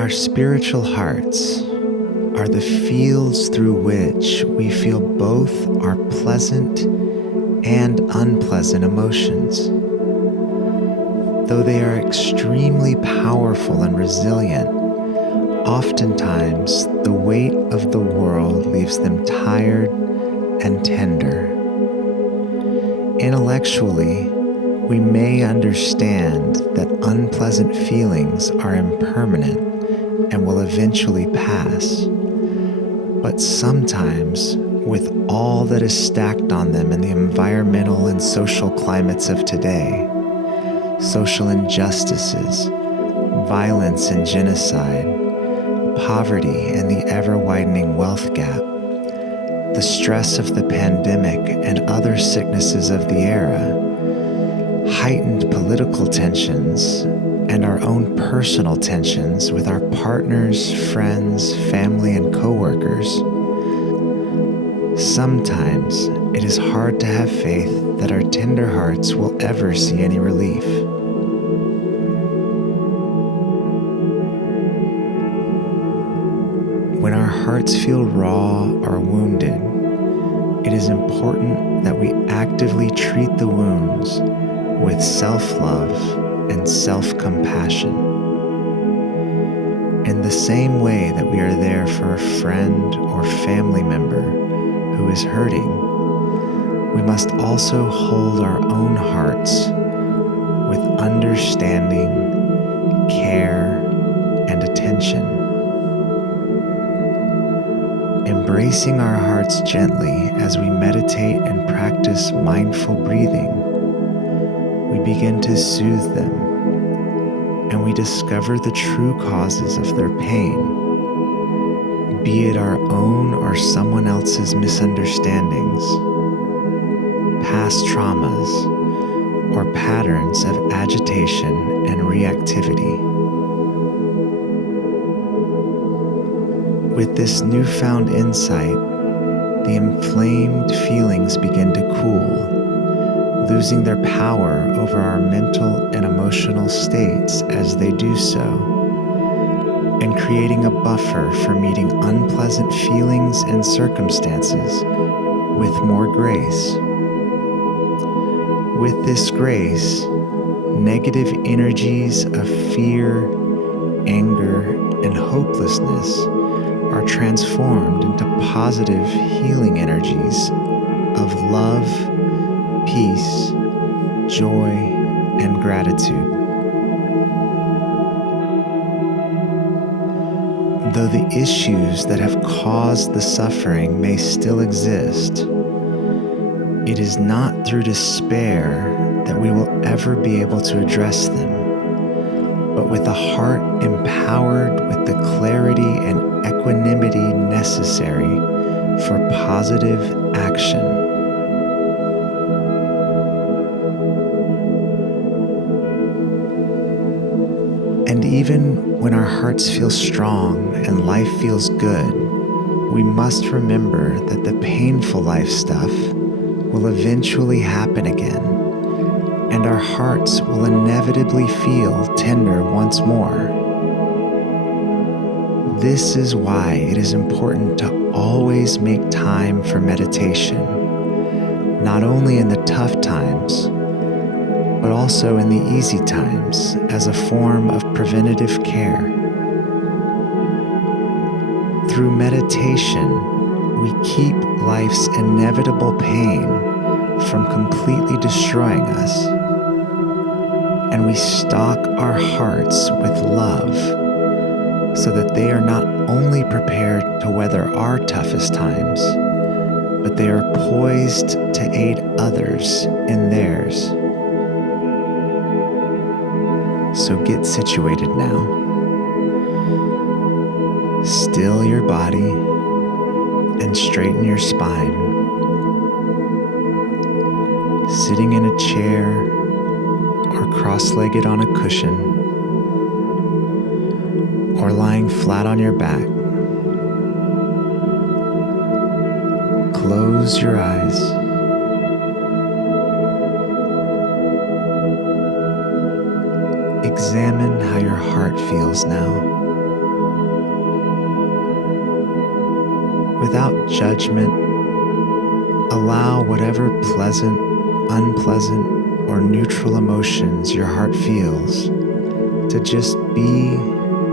Our spiritual hearts are the fields through which we feel both our pleasant and unpleasant emotions. Though they are extremely powerful and resilient, oftentimes the weight of the world leaves them tired and tender. Intellectually, we may understand that unpleasant feelings are impermanent and will eventually pass. But sometimes, with all that is stacked on them in the environmental and social climates of today, social injustices, violence and genocide, poverty and the ever-widening wealth gap, the stress of the pandemic and other sicknesses of the era, heightened political tensions, and our own personal tensions with our partners, friends, family, and coworkers, sometimes it is hard to have faith that our tender hearts will ever see any relief. When our hearts feel raw or wounded, it is important that we actively treat the wounds with self-love and self-compassion. In the same way that we are there for a friend or family member who is hurting, we must also hold our own hearts with understanding, care, and attention. Embracing our hearts gently as we meditate and practice mindful breathing, we begin to soothe them, and we discover the true causes of their pain, be it our own or someone else's misunderstandings, past traumas, or patterns of agitation and reactivity. With this newfound insight, the inflamed feelings begin to cool, losing their power over our mental and emotional states as they do so, and creating a buffer for meeting unpleasant feelings and circumstances with more grace. With this grace, negative energies of fear, anger, and hopelessness are transformed into positive healing energies of love, peace, joy, and gratitude. Though the issues that have caused the suffering may still exist, it is not through despair that we will ever be able to address them, but with a heart empowered with the clarity and equanimity necessary for positive action. And even when our hearts feel strong and life feels good, we must remember that the painful life stuff will eventually happen again, and our hearts will inevitably feel tender once more. This is why it is important to always make time for meditation, not only in the tough times, but also in the easy times as a form of preventative care. Through meditation, we keep life's inevitable pain from completely destroying us, and we stock our hearts with love so that they are not only prepared to weather our toughest times, but they are poised to aid others in theirs. So get situated now. Still your body and straighten your spine. Sitting in a chair or cross-legged on a cushion, or lying flat on your back. Close your eyes. Examine how your heart feels now. Without judgment, allow whatever pleasant, unpleasant, or neutral emotions your heart feels to just be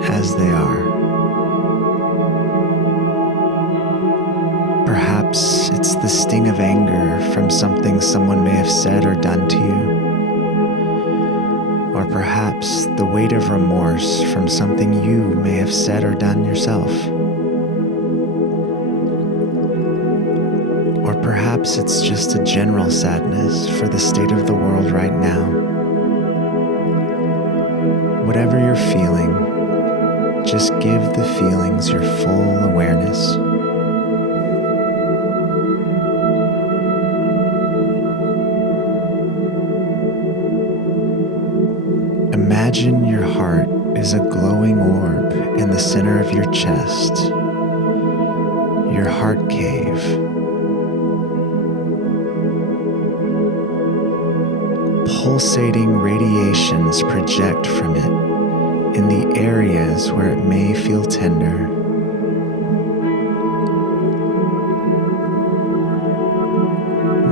as they are. Perhaps it's the sting of anger from something someone may have said or done to you. Or perhaps the weight of remorse from something you may have said or done yourself. Or perhaps it's just a general sadness for the state of the world right now. Whatever you're feeling, just give the feelings your full awareness. Imagine your heart is a glowing orb in the center of your chest, your heart cave. Pulsating radiations project from it in the areas where it may feel tender.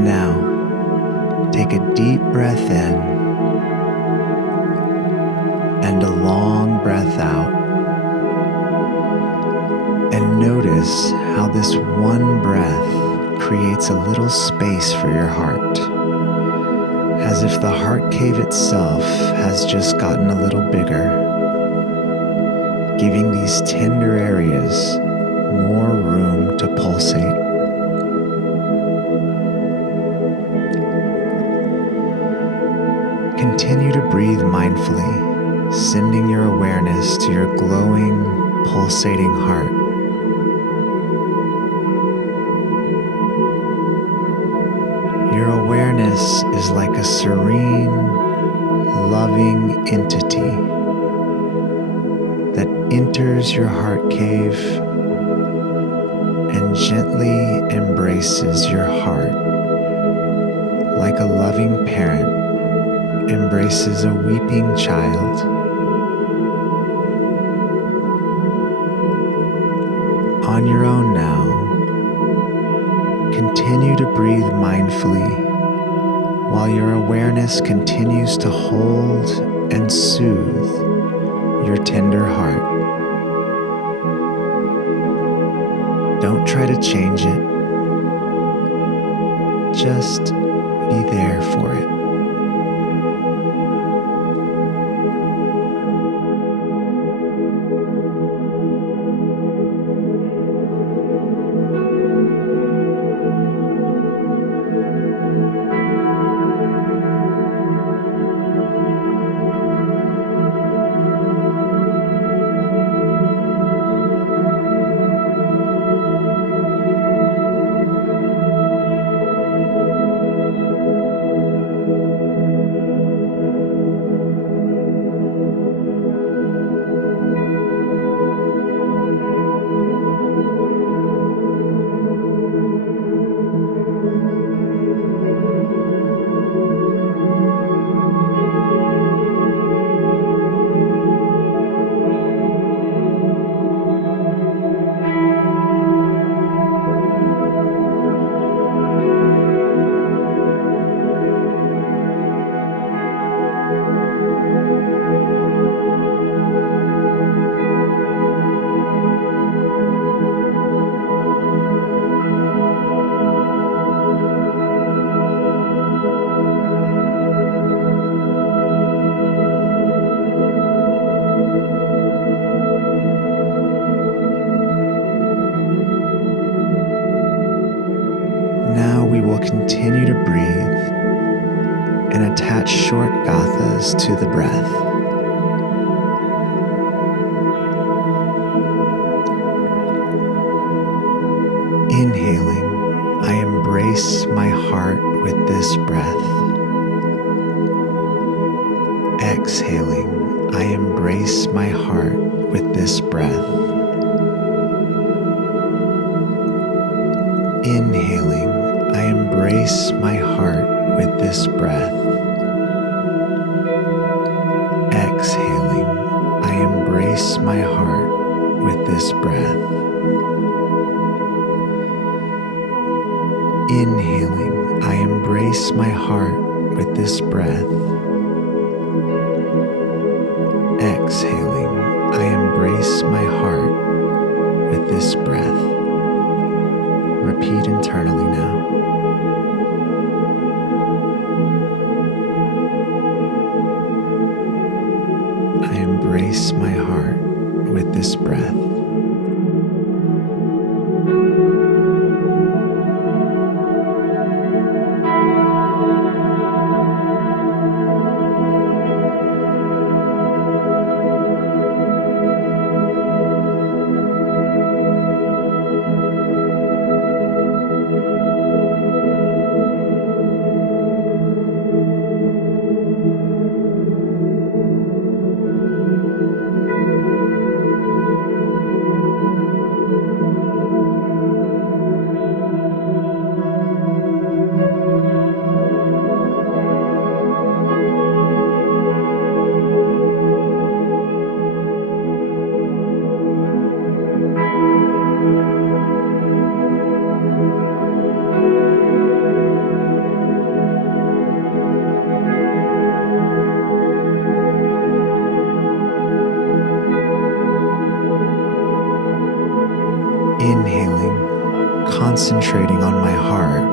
Now, take a deep breath in and a long breath out, and notice how this one breath creates a little space for your heart, as if the heart cave itself has just gotten a little bigger, giving these tender areas more room to pulsate. Continue to breathe mindfully, sending your awareness to your glowing, pulsating heart. Your awareness is like a serene, loving entity that enters your heart cave and gently embraces your heart, like a loving parent embraces a weeping child. On your own now, continue to breathe mindfully while your awareness continues to hold and soothe your tender heart. Don't try to change it. Just be there for it. Continue to breathe and attach short gathas to the breath. Inhaling, I embrace my heart with this breath. Exhaling, I embrace my heart with this breath. Inhaling, I embrace my heart with this breath. Exhaling, I embrace my heart with this breath. Inhaling, I embrace my heart with this breath. Exhaling, I embrace my heart with this breath. Repeat internally now. I embrace my heart with this breath. Inhaling, concentrating on my heart.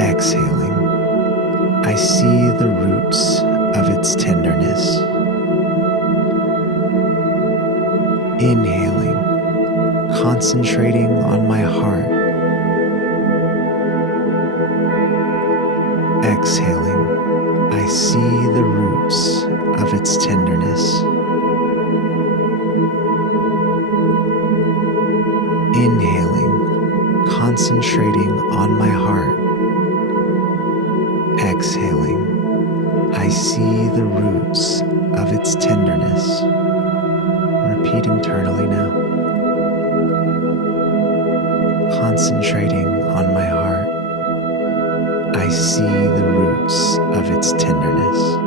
Exhaling, I see the roots of its tenderness. Inhaling, concentrating on my heart. Exhaling, I see the roots of its tenderness. Inhaling, concentrating on my heart. Exhaling, I see the roots of its tenderness. Repeat internally now. Concentrating on my heart, I see the roots of its tenderness.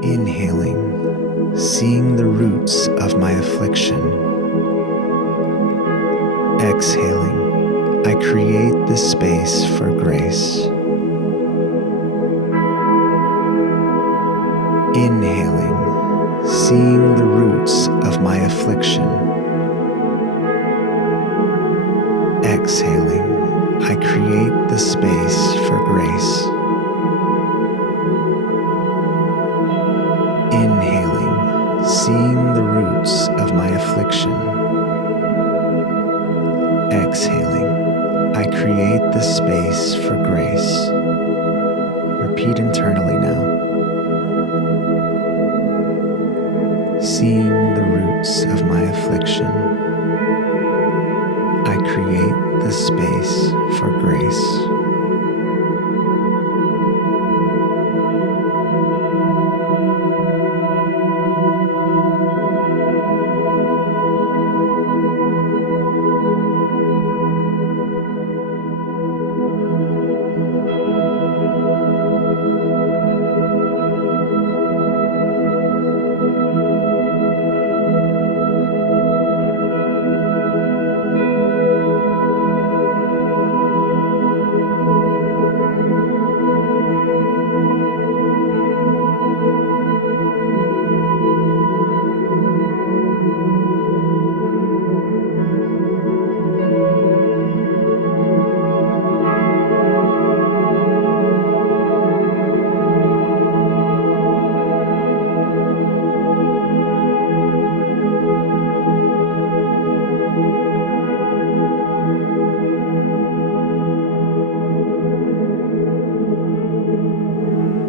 Inhaling, seeing the roots of my affliction. Exhaling, I create the space for grace. Inhaling, seeing the roots of my affliction. Exhaling, I create the space for grace. Inhaling, seeing the roots of my affliction. Exhaling, I create the space for grace. Repeat internally now. Seeing the roots of my affliction, I create the space for grace.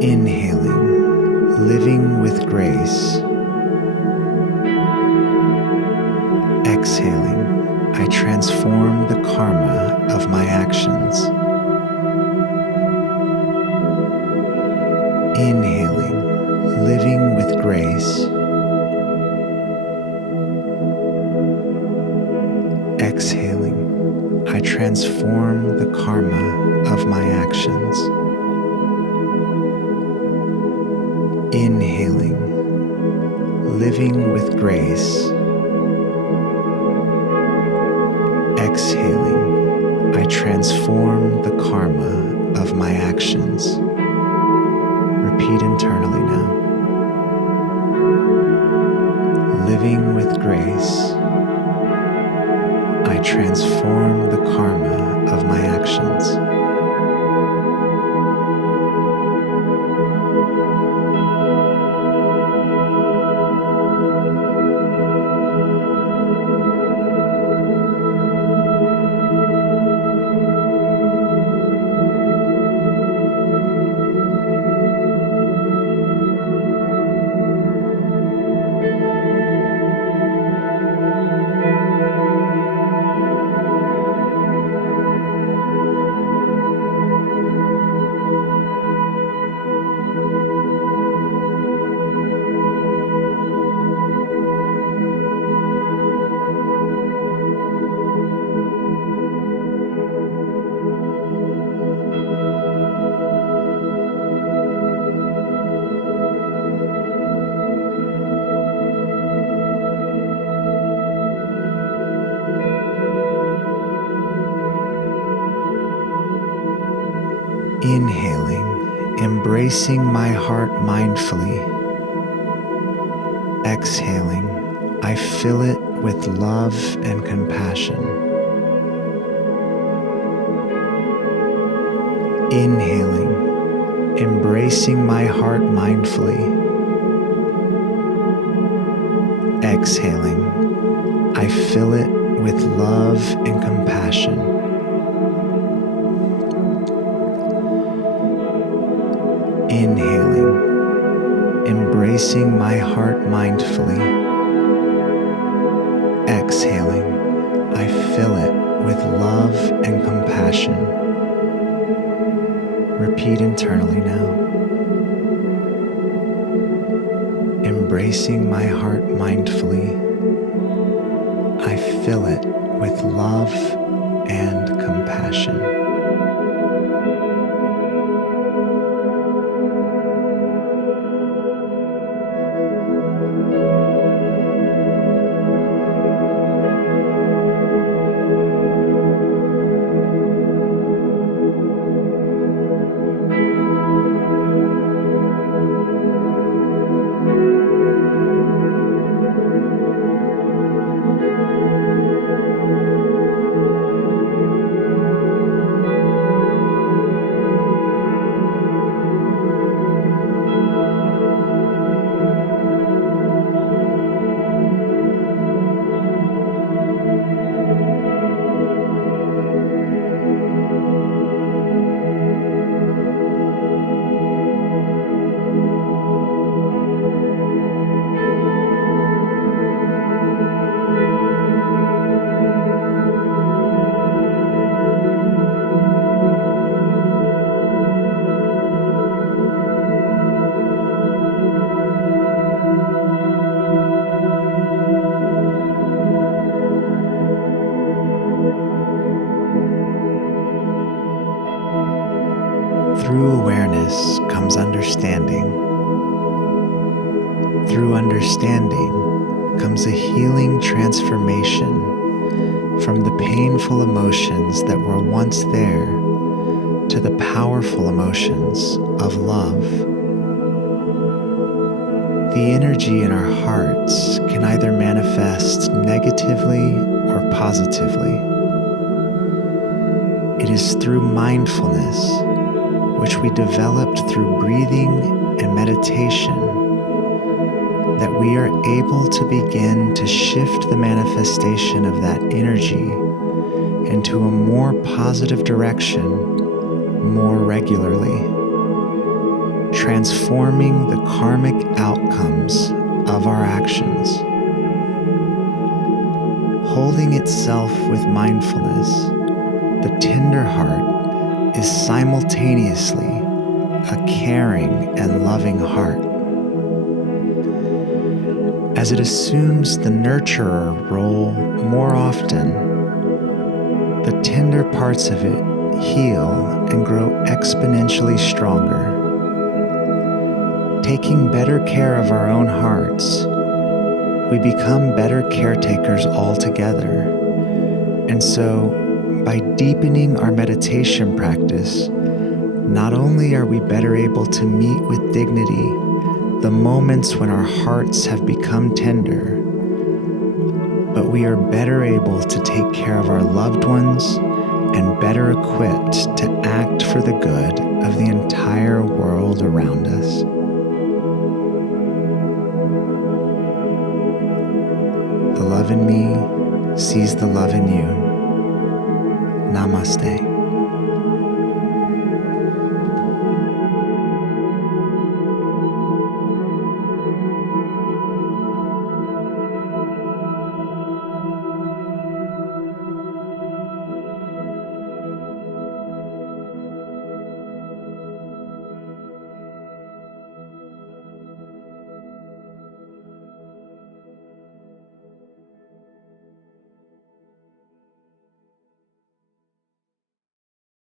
Inhaling, living with grace. Exhaling, I transform the karma of my actions. Inhaling, living with grace. Exhaling, I transform the karma of my actions. Inhaling, living with grace. Exhaling, I transform the karma of my actions. Repeat internally now. Living with grace, I transform the karma of my actions. Inhaling, embracing my heart mindfully. Exhaling, I fill it with love and compassion. Inhaling, embracing my heart mindfully. Exhaling, I fill it with love and compassion. Inhaling, embracing my heart mindfully. Exhaling, I fill it with love and compassion. Repeat internally now. Embracing my heart mindfully, I fill it with love and compassion. Through awareness comes understanding. Through understanding comes a healing transformation from the painful emotions that were once there to the powerful emotions of love. The energy in our hearts can either manifest negatively or positively. It is through mindfulness, which we developed through breathing and meditation, that we are able to begin to shift the manifestation of that energy into a more positive direction more regularly. transforming the karmic outcomes of our actions. Holding itself with mindfulness, the tender heart is simultaneously a caring and loving heart. As it assumes the nurturer role more often, the tender parts of it heal and grow exponentially stronger. Taking better care of our own hearts, we become better caretakers altogether. And so, by deepening our meditation practice, not only are we better able to meet with dignity the moments when our hearts have become tender, but we are better able to take care of our loved ones and better equipped to act for the good of the entire world around us. The love in me sees the love in you. Namaste.